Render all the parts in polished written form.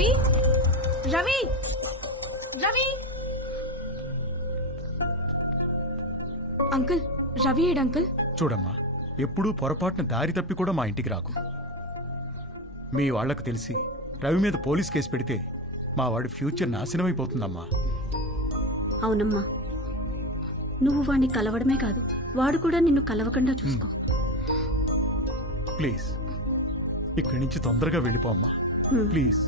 Ravi Ravi Ravi uncle Ravi ఏడు uncle. చూడమ్మా, ఎప్పుడూ పొరపాటున దారి తప్పి కూడా మా ఇంటికి రాకు. మీ వాళ్లకు తెలిసి రవి మీద పోలీస్ కేసు పెడితే మా వాడి ఫ్యూచర్ నాశనమైపోతుందమ్మా. అవునమ్మా, నువ్వు వాడిని కలవడమే కాదు, వాడు కూడా నిన్ను కలవకుండా చూసుకో. ప్లీజ్ ఇక్కడి నుంచి తొందరగా వెళ్ళిపోమ్మా, ప్లీజ్.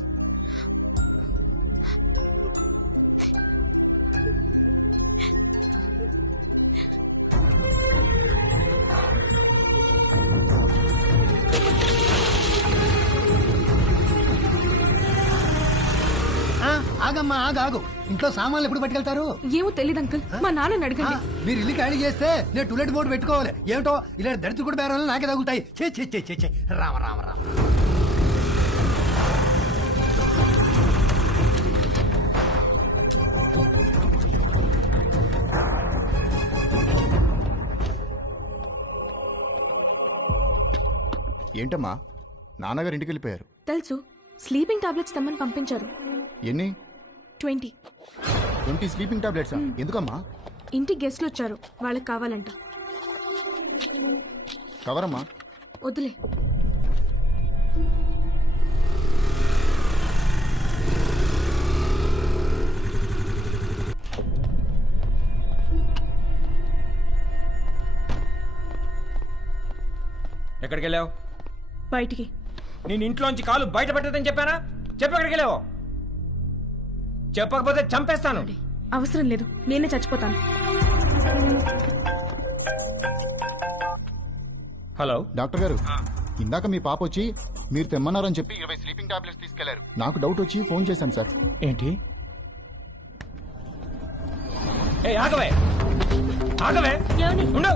ఆగమ్మా, ఆగు. ఇంట్లో సామాన్లు ఎప్పుడు పట్టుకెళ్తారు? ఏమో తెలియదు అంకుల్, మా నాన్నని అడగండి. మీరు ఇల్లు ఖాళీ చేస్తే నేను టూలెట్ బోర్డు పెట్టుకోవాలి. ఏమిటో ఇలా దరిద్ర కూడా బేరాలు నాకే తగులుతాయి. చే రామ రామ రామ. ఏంటమ్మా, నాన్నగారు ఇంటికి వెళ్ళిపోయారు? తెలుసు, స్లీపింగ్ టాబ్లెట్స్ తెమ్మని పంపించారు. ఎన్ని? 20. 20 స్లీపింగ్ టాబ్లెట్సా? ఎందుకమ్మా? ఇంటికి గెస్ట్లు వచ్చారు, వాళ్ళకి కావాలంట. కవరమ్మా. వద్దులే. ఎక్కడికి వెళ్ళావు? బయటికి. నేను ఇంట్లోంచి కాలు బయట పెట్టదని చెప్పానా? చెప్పు, ఎక్కడికి వెళ్ళావు? చెప్పకపోతే చంపేస్తాను. అవసరం లేదు, నేనే చచ్చిపోతాను. హలో డాక్టర్ గారు, ఇందాక మీ పాప వచ్చి మీరు తెమ్మన్నారని చెప్పి 20 స్లీపింగ్ టాబ్లెట్స్ తీసుకెళ్లారు. నాకు డౌట్ వచ్చి ఫోన్ చేశాను సార్. ఏంటి? ఆగవే ఆగవే, ఉండు.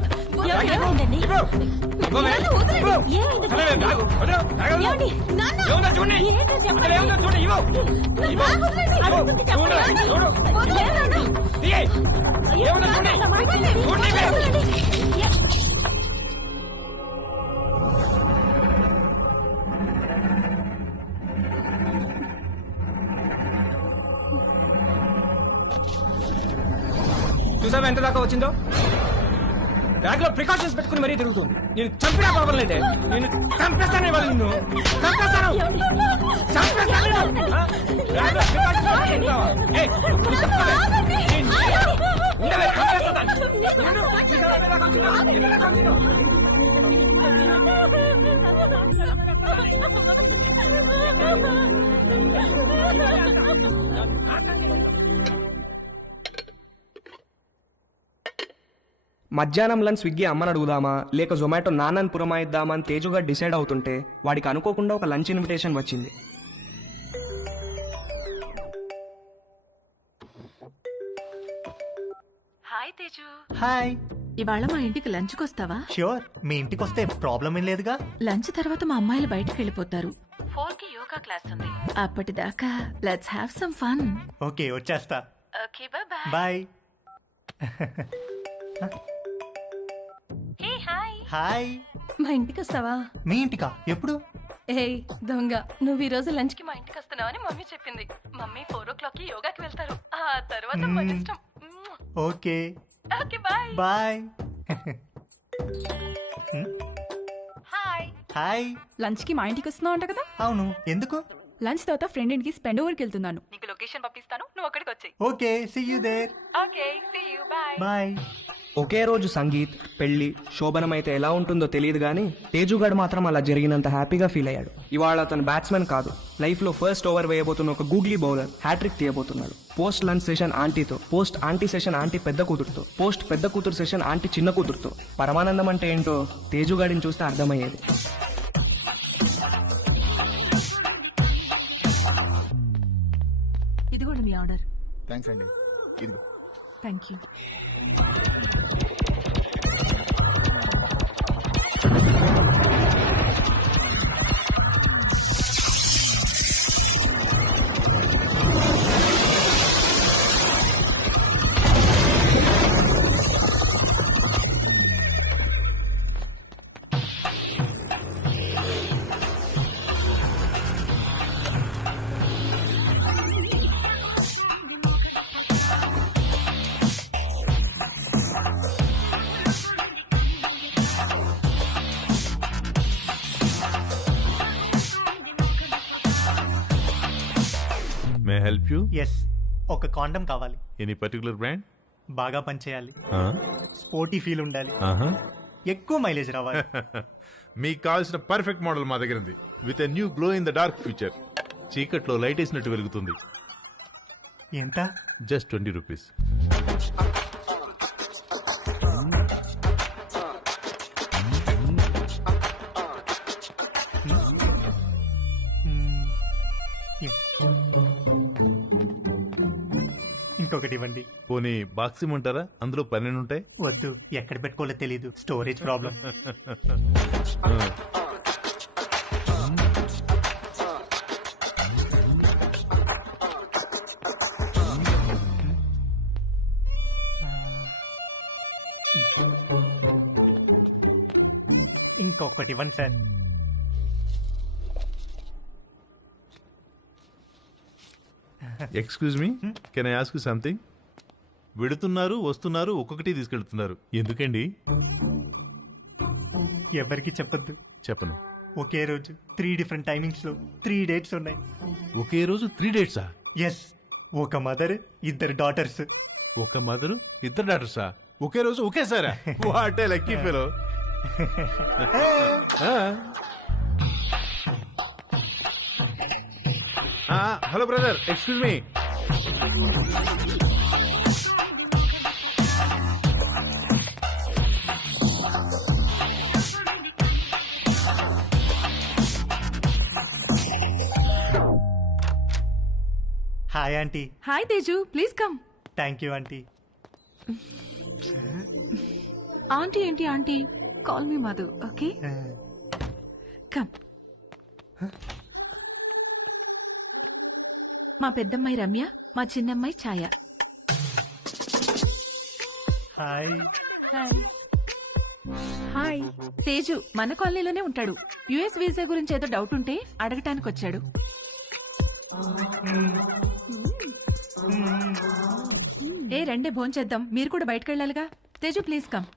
చూసావా ఎంత దాకా వచ్చిందో? బ్యాగ్ లో ప్రికాషన్స్ పెట్టుకుని మరీ తిరుగుతుంది. నేను చంపినా ప్రాబ్లం లేదే, నేను చంపేస్తాను. ఇవాళ నిన్ను చంపేస్తాను. మధ్యాహ్నం లంచ్ స్విగ్గీ అమ్మని అడుగుదామా లేక జొమాటో నాన్నని పురమాయిద్దామా అని తేజుగా డిసైడ్ అవుతుంటే వాడికి అనుకోకుండా ఒక లంచ్ ఇన్విటేషన్ వచ్చింది. హాయ్ తేజు. హాయ్. ఇవాళ మా ఇంటికి లంచ్కి వస్తావా? ష్యూర్, మీ ఇంటికి వస్తే ప్రాబ్లం ఏం లేదుగా. లంచ్ తర్వాత మా అమ్మాయిలు బయటకు వెళ్ళిపోతారు. 4కి యోగా క్లాస్ ఉంది. అప్పటిదాకా let's have some fun. Okay, వచ్చేస్తా. Okay, bye bye. Hey hi. Hi. మా ఇంటికి వస్తావా? మీ ఇంటికా? ఎప్పుడు? ఏయ్ దొంగ, నువ్వు ఈ రోజు లంచ్ కి మా ఇంటికి వస్తున్నావని మమ్మీ చెప్పింది. మమ్మీ 4 o'clockకి యోగాకి వెళ్తారు. ఆ తర్వాత మన ఇష్టం. Okay okay, bye bye. Hi. Hi. Lunch కి మా ఇంటికి వస్తున్నావు అంట కదా? అవును, ఎందుకు? లంచ్ తర్వాత ఫ్రెండ్ ఇంటికి స్పెండ్ ఓవర్కి వెళ్తున్నాను. నీకు లొకేషన్ పంపిస్తాను, నువ్వు అక్కడికి వచ్చేయ్. Okay, see you there. Okay, see you, bye. Bye. ఒకే రోజు సంగీత్, పెళ్లి, శోభనం అయితే ఎలా ఉంటుందో తెలియదు కానీ తేజుగాడు మాత్రం అలా జరిగినంత హ్యాపీగా ఫీల్ అయ్యాడు. ఇవాళ అతను బ్యాట్స్మెన్ కాదు, లైఫ్లో ఫస్ట్ ఓవర్ వేయబోతున్న ఒక గూగ్లీ బౌలర్ హ్యాట్రిక్ తీయబోతున్నాడు. పోస్ట్ లంచ్ సెషన్ ఆంటీతో, పోస్ట్ ఆంటీ సెషన్ ఆంటీ పెద్ద కూతురుతో, పోస్ట్ పెద్ద కూతురు సెషన్ ఆంటీ చిన్న కూతురుతో. పరమానందం అంటే ఏంటో తేజుగాడిని చూస్తే అర్థమయ్యేది. ఇదిగోండి మీ ఆర్డర్. థ్యాంక్స్ అండి. ఇదిగో. Thank you. Help you? Yes, ఒక కాండం కావాలి. Any particular brand? బాగా పనిచేయాలి, స్పోర్టీ ఫీల్ ఉండాలి, ఎక్కువ మైలేజ్ రావాలి. మీకు కావాల్సిన పర్ఫెక్ట్ మోడల్ మా దగ్గర ఉంది. With a new glow in the dark feature. చీకట్లో లైట్ వేసినట్టు వెలుగుతుంది. ఎంత? Just 20 rupees. Yes. ఇంకొకటి ఇవ్వండి. పోనీ బాక్స్ ఇమ్మంటారా? అందులో 12 ఉంటాయి. వద్దు, ఎక్కడ పెట్టుకోవాలో తెలీదు, స్టోరేజ్ ప్రాబ్లం. ఇంకొకటి ఇవ్వండి sir. Excuse me, can I ask you something? వెడుతున్నారు, వస్తున్నారు, ఒక్కొక్కటి తీసుకెళ్తున్నారు, ఎందుకండి? ఎవరికి చెప్పొద్దు. చెప్పను. ఒకే రోజు 3 డిఫరెంట్ టైమింగ్స్ లో 3 డేట్స్ ఉన్నాయి. ఒకే రోజు 3 డేట్సా? ఎస్, ఒక మదర్, 2 డాటర్స్. ఒక మదరు, 2 డాటర్సా? ఒకే రోజు ఒకేసారా? What a lucky fellow. Hello brother, excuse me. Hi aunty. Hi Teju, please come. Thank you aunty. Aunty ఏంటి aunty? Call me Madhu, okay? Come. మా పెద్దమ్మాయి రమ్య, మా చిన్నమ్మాయి Chaya. Hi. Hi. Hi. Teju మన కాలనీలోనే ఉంటాడు. యుఎస్ వీసా గురించి ఏదో డౌట్ ఉంటే అడగటానికి వచ్చాడు. ఏ రండే భోంచేద్దాం, మీరు కూడా బయటకు వెళ్ళాలిగా. Teju please come.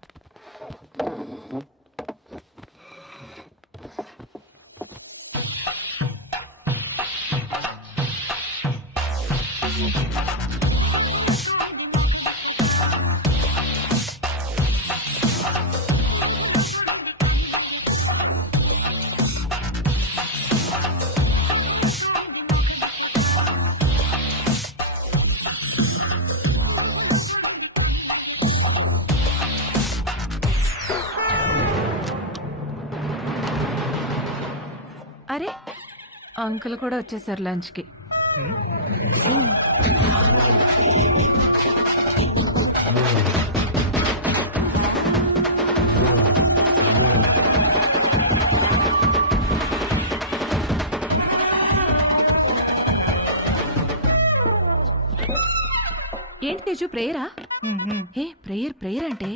అరే, అంకుల్ కూడా వచ్చేసారు లంచ్కి. ఏంటి తేజు, ప్రేయరా? ఏ ప్రేయర్ అంటే?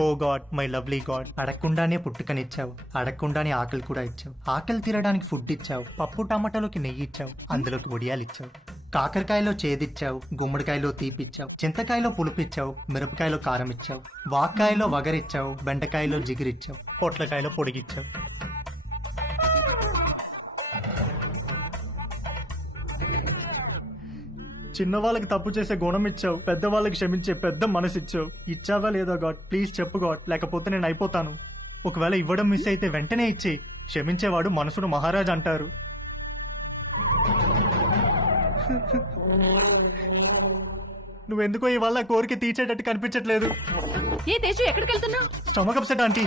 Oh god, my lovely god, అడగకుండానే పుట్టుకనిచ్చావు, అడగకుండానే ఆకలి కూడా ఇచ్చావు, ఆకలి తీరడానికి ఫుడ్ ఇచ్చావు, పప్పు టమాటాలోకి నెయ్యి ఇచ్చావు, అందులోకి వడియాలు ఇచ్చావు, కాకరకాయలో చేదిచ్చావు, గుమ్మడికాయలో తీపిచ్చావు, చింతకాయలో పులుపిచ్చావు, మిరపకాయలో కారం ఇచ్చావు, వాక్కాయలో వగరిచ్చావు, బెండకాయలో జిగిరిచ్చావు, పొట్లకాయలో పొడిగిచ్చావు. చిన్నవాళ్ళకి తప్పు చేసే గుణం ఇచ్చావు, పెద్దవాళ్ళకి క్షమించే పెద్ద మనసు ఇచ్చావు. ఇచ్చావా లేదా గాడ్? ప్లీజ్ చెప్పు గాడ్, లేకపోతే నేను అయిపోతాను. ఒకవేళ ఇవ్వడం మిస్ అయితే వెంటనే ఇచ్చి, క్షమించేవాడు మనసును మహారాజ్ అంటారు. నువ్వెందుకో ఇవాళ కోరిక తీర్చేటట్టు కనిపించట్లేదు. ఏ తేజు, ఎక్కడికి వెళ్తున్నావు? Stomach upset aunty.